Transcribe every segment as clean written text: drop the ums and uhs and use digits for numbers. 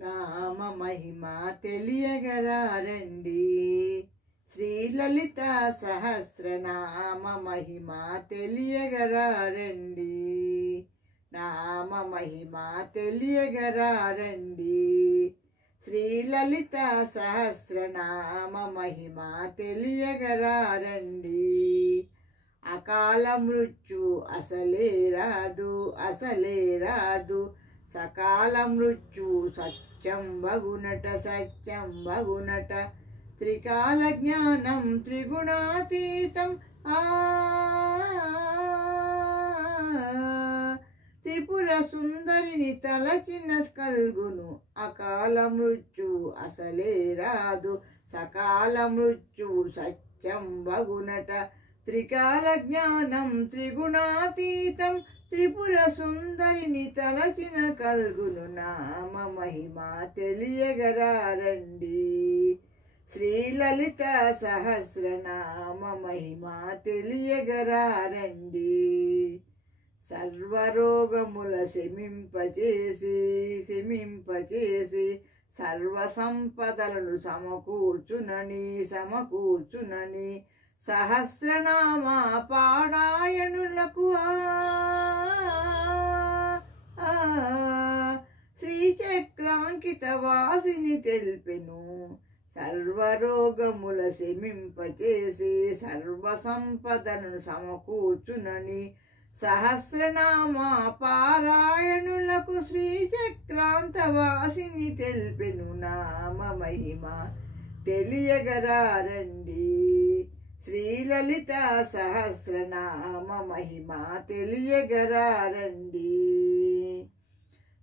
నామ మహిమ తెలియగరారండి. శ్రీ లలిత సహస్రనామ మహిమ తెలియగరారండి. నామ మహిమ తెలియగరారండి. శ్రీ లలిత సహస్రనామ మహిమ తెలియగరారండి. అకాల మృత్యు అసలే రాదు, అసలే రాదు. సకాల మృత్యు సత్యం వగునట, సత్యం వగునట. త్రికాల జ్ఞానం త్రిగుణాతీతం. త్రిపుర సుందరిని తలచిన కల్గును. అకాల మృత్యు అసలే రాదు, సకాల మృత్యు సత్యం వగునట. త్రికాల జ్ఞానం త్రిగుణాతీతం. త్రిపుర సుందరిని తలచిన కల్గును. నామ మహిమ తెలియగరారండి. శ్రీ లలిత సహస్రనామ మహిమ తెలియగరారండి. సర్వరోగముల శమింపచేసి, శమింపచేసి. సర్వ సంపదలను సమకూర్చునని, సమకూర్చునని. సహస్రనామ పారాయణులకు శ్రీచక్రాంకిత వాసిని తెల్పెను. సర్వరోగముల శమింపచేసి, సర్వ సంపదను సమకూర్చునని. సహస్రనామ పారాయణులకు శ్రీచక్రాంత వాసిని తెల్పెను. నామ మహిమ తెలియగరారండి. శ్రీ లలిత సహస్రనామ మహిమ తెలియగరారండి.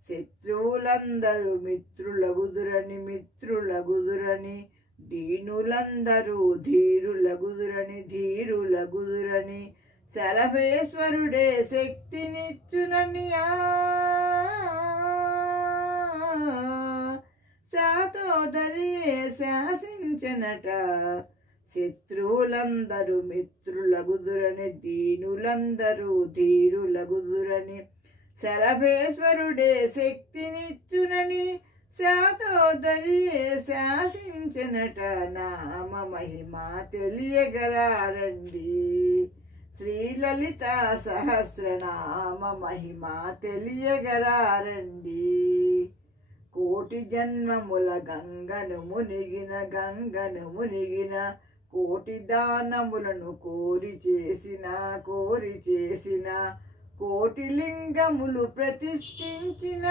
శత్రువులందరూ మిత్రులగుదురని, మిత్రులగుదురని. దీనులందరూ ధీరులగుదురని, ధీరులగుదురని. సర్వేశ్వరుడే శక్తినిచ్చునని. శాతోదరియే శాసించనట. శత్రువులందరూ మిత్రులగుదురని, దీనులందరూ ధీరులగుదురని. సర్వేశ్వరుడే శక్తినిచ్చునని. శాతోదరియే శాసించనట. నామ మహిమ తెలియగరారండి. శ్రీ లలిత సహస్రనామ మహిమ తెలియగరారండి. కోటి జన్మముల గంగను మునిగిన, గంగను మునిగిన. కోటి దానములను కోరి చేసిన, కోరి చేసిన. కోటి లింగములు ప్రతిష్ఠించిన.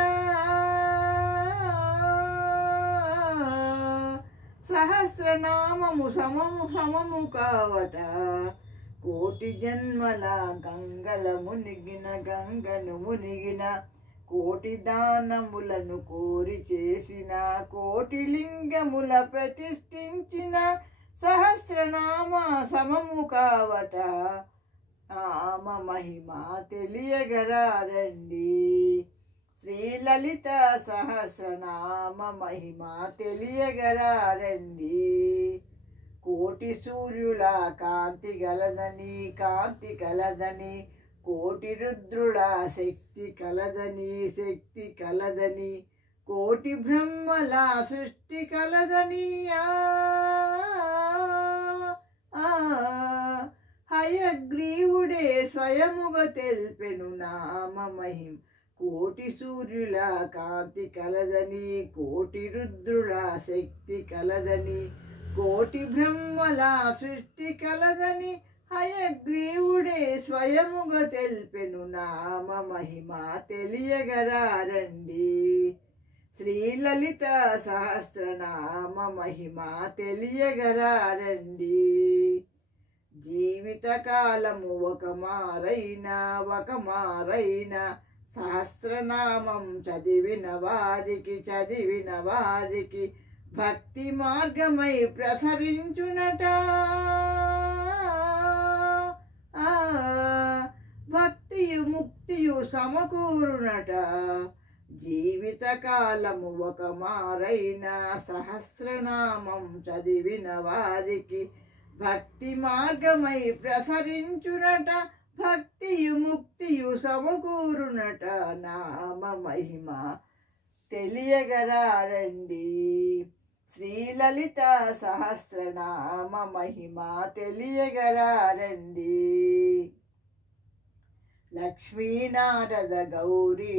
సహస్రనామము సమము సమము కావట. కోటి జన్మల గంగల మునిగిన, గంగను మునిగిన. కోటి దానములను కోరి చేసిన, కోటి లింగముల ప్రతిష్ఠించిన. సహస్రనామ సమము కావట. నామ మహిమ తెలియగరారండి. శ్రీ లలిత సహస్రనామ మహిమ తెలియగరారండి. కోటి సూర్యుల కాంతి గలదని, కాంతి కలదని. కోటి రుద్రుల శక్తి కలదని, శక్తి కలదని. కోటి బ్రహ్మల సృష్టి కలదని. హయగ్రీవుడే స్వయముగా తెల్పెను. నామ మహిమ కోటి సూర్యుల కాంతి కలదని. కోటి రుద్రుల శక్తి కలదని. కోటి బ్రహ్మల సృష్టి కలదని. హయగ్రీవుడే స్వయముగా తెల్పెను. నామ మహిమ తెలియగరారండి. శ్రీ లలిత సహస్రనామ మహిమ తెలియగరారండి. జీవితకాలము ఒక మారైనా, ఒక మారైనా. సహస్రనామం చదివిన వారికి, చదివిన వారికి. భక్తి మార్గమై ప్రసరించునట. భక్తియు ముక్తియు సమకూరునట. జీవితకాలము ఒక మారైనా. సహస్రనామం చదివిన వారికి. భక్తి మార్గమై ప్రసరించునట. భక్తియు ముక్తియు సమకూరునట. నామ మహిమ తెలియగరారండి. శ్రీలలిత సహస్రనామ మహిమ తెలియగరారండి. లక్ష్మీ నారద గౌరీ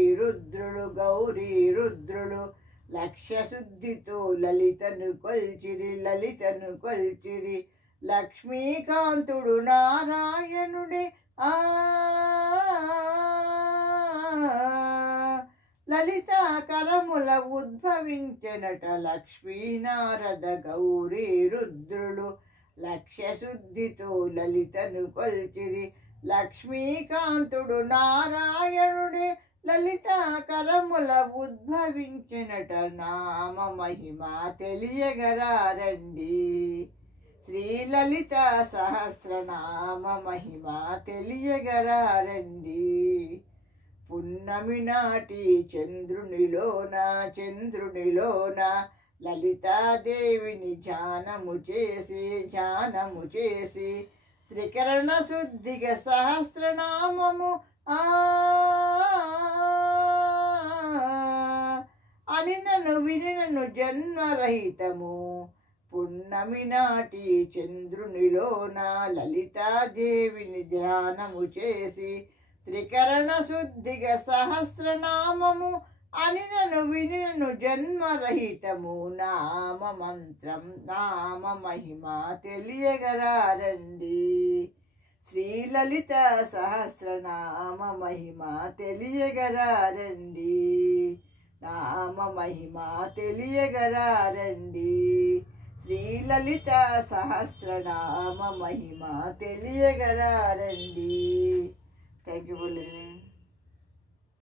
రుద్రులు లక్ష్య శుద్ధితో లలితను కొల్చిరి లక్ష్మీకాంతుడు నారాయణుడే లలిత కరముల ఉద్భవించెనట. లక్ష్మీ నారద గౌరీ రుద్రులు లక్ష్య శుద్ధితో లలితను కొల్చిరి లక్ష్మీకాంతుడు నారాయణుడే లలిత కరముల ఉద్భవించినట. నామ మహిమ తెలియగరారండి. శ్రీలలిత సహస్రనామ మహిమ తెలియగరారండి. పున్నమి నాటి చంద్రునిలోన లలితాదేవిని ధ్యానము చేసి త్రికరణ శుద్ధిగా సహస్రనామము అని నన్ను వినినను జన్మరహితము. పున్నమి నాటి చంద్రునిలోన లలితాదేవిని ధ్యానము చేసి త్రికరణ శుద్ధిగా సహస్రనామము అని నన్ను వినినను జన్మరహితము. నామ మంత్రం నామ మహిమ తెలియగరారండి. శ్రీలలిత సహస్రనామ మహిమ తెలియగరారండి. నామ మహిమ తెలియగరారండి. శ్రీలలిత సహస్రనామ మహిమ తెలియగరారండి. Thank you for listening.